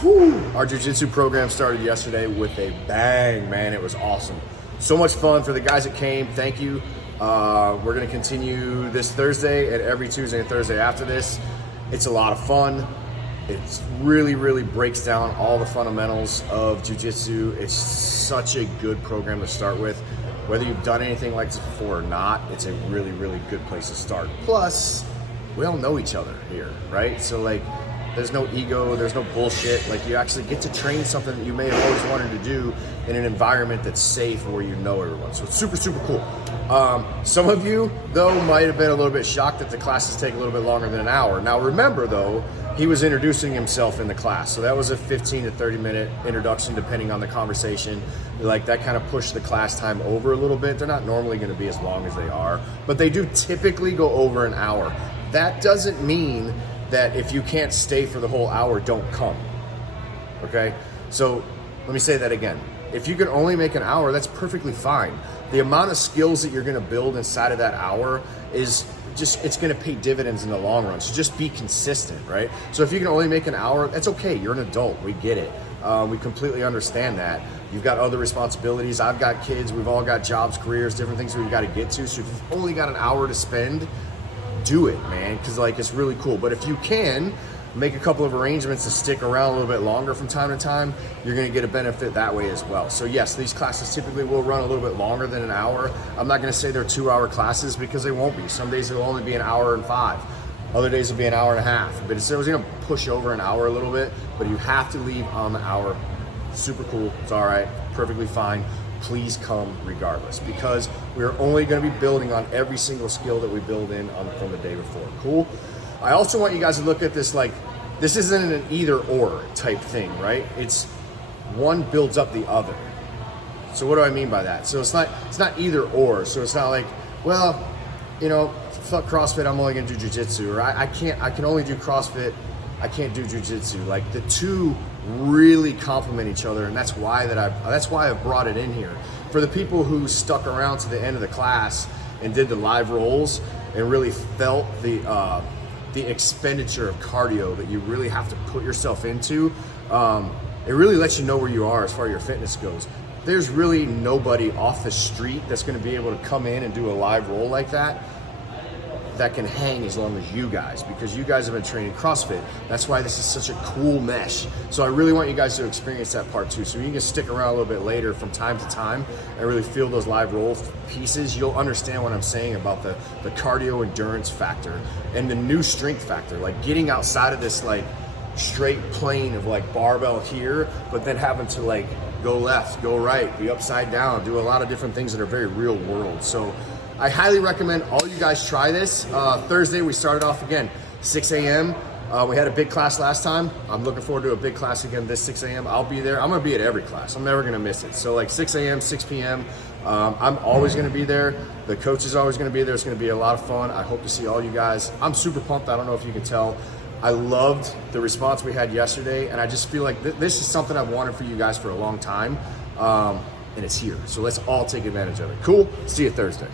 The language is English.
Whew. Our jiu-jitsu program started yesterday with a bang, man. It was awesome. So much fun for the guys that came. Thank you. We're going to continue this Thursday and every Tuesday and Thursday after this. It's a lot of fun. It really breaks down all the fundamentals of jiu-jitsu. It's such a good program to start with. Whether you've done anything like this before or not, it's a really good place to start. Plus, we all know each other here, right? So like, there's no ego, there's no bullshit. Like, you actually get to train something that you may have always wanted to do in an environment that's safe where you know everyone. So it's super cool. Some of you, though, might have been a little bit shocked that the classes take a little bit longer than an hour. Now remember, though, he was introducing himself in the class. So that was a 15 to 30 minute introduction, depending on the conversation. Like, that kind of pushed the class time over a little bit. They're not normally gonna be as long as they are, but they do typically go over an hour. That doesn't mean that if you can't stay for the whole hour, don't come, okay? So let me say that again. If you can only make an hour, that's perfectly fine. The amount of skills that you're gonna build inside of that hour is just, it's gonna pay dividends in the long run. So just be consistent, right? So if you can only make an hour, that's okay, you're an adult, we get it. We completely understand that. You've got other responsibilities, I've got kids, we've all got jobs, careers, different things we've gotta get to. So if you've only got an hour to spend, do it, man, because like, it's really cool. But if you can make a couple of arrangements to stick around a little bit longer from time to time, you're going to get a benefit that way as well. So yes, these classes typically will run a little bit longer than an hour. I'm not going to say they're 2-hour classes, because they won't be. Some days it'll only be an hour and 5. Other days it'll be an hour and a half. But it's going to push over an hour a little bit, but you have to leave on the hour. Super cool. It's all right. Perfectly fine. Please come regardless, because we're only going to be building on every single skill that we build in from the day before. Cool. I also want you guys to look at this like, this isn't an either or type thing, right? It's one builds up the other. So what do I mean by that? So it's not either or. So it's not like, well, you know, fuck CrossFit, I'm only going to do jiu-jitsu, or I can only do CrossFit, I can't do jiu-jitsu. Like, the two really complement each other, and that's why I've brought it in here. For the people who stuck around to the end of the class and did the live rolls and really felt the expenditure of cardio that you really have to put yourself into, it really lets you know where you are as far as your fitness goes. There's really nobody off the street that's going to be able to come in and do a live roll like that can hang as long as you guys, because you guys have been training CrossFit. That's why this is such a cool mesh. So I really want you guys to experience that part too. So you can stick around a little bit later from time to time and really feel those live roll pieces. You'll understand what I'm saying about the cardio endurance factor and the new strength factor, like getting outside of this like straight plane of like barbell here, but then having to like go left, go right, be upside down, do a lot of different things that are very real world. So I highly recommend all you guys try this. Thursday, we started off again, 6 a.m. We had a big class last time. I'm looking forward to a big class again this 6 a.m. I'll be there. I'm gonna be at every class. I'm never gonna miss it. So like 6 a.m., 6 p.m., I'm always gonna be there. The coach is always gonna be there. It's gonna be a lot of fun. I hope to see all you guys. I'm super pumped. I don't know if you can tell. I loved the response we had yesterday, and I just feel like this is something I've wanted for you guys for a long time, and it's here. So let's all take advantage of it. Cool? See you Thursday.